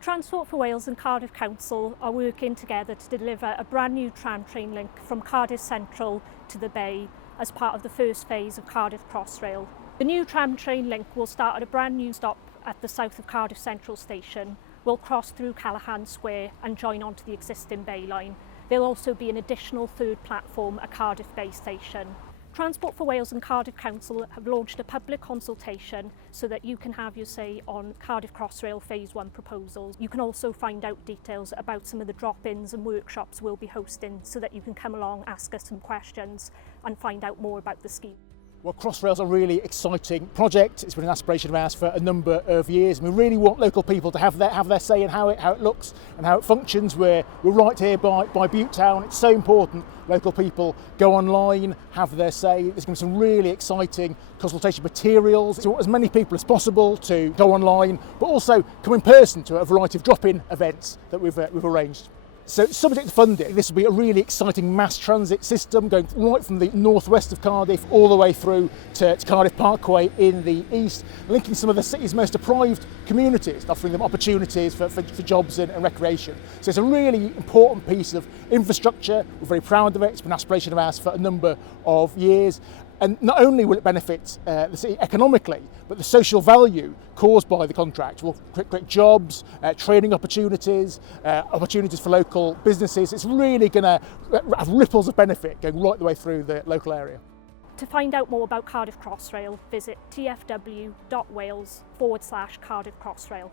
Transport for Wales and Cardiff Council are working together to deliver a brand new tram train link from Cardiff Central to the Bay as part of the first phase of Cardiff Crossrail. The new tram train link will start at a brand new stop at the south of Cardiff Central Station, will cross through Callahan Square and join onto the existing Bay line. There'll also be an additional third platform at Cardiff Bay Station. Transport for Wales and Cardiff Council have launched a public consultation so that you can have your say on Cardiff Crossrail Phase 1 proposals. You can also find out details about some of the drop-ins and workshops we'll be hosting so that you can come along, ask us some questions and find out more about the scheme. Well, Crossrail's a really exciting project. It's been an aspiration of ours for a number of years, and we really want local people to have their say in how it looks and how it functions. We're right here by Bute Town. It's so important local people go online, have their say. There's going to be some really exciting consultation materials. So we want as many people as possible to go online, but also come in person to a variety of drop-in events that we've arranged. So subject to funding, this will be a really exciting mass transit system going right from the northwest of Cardiff all the way through to Cardiff Parkway in the east, linking some of the city's most deprived communities, offering them opportunities for jobs and recreation. So it's a really important piece of infrastructure. We're very proud of it. It's been an aspiration of ours for a number of years. And not only will it benefit the city economically, but the social value caused by the contract will create jobs, training opportunities, opportunities for local businesses. It's really going to have ripples of benefit going right the way through the local area. To find out more about Cardiff Crossrail, visit tfw.wales/Cardiff Crossrail.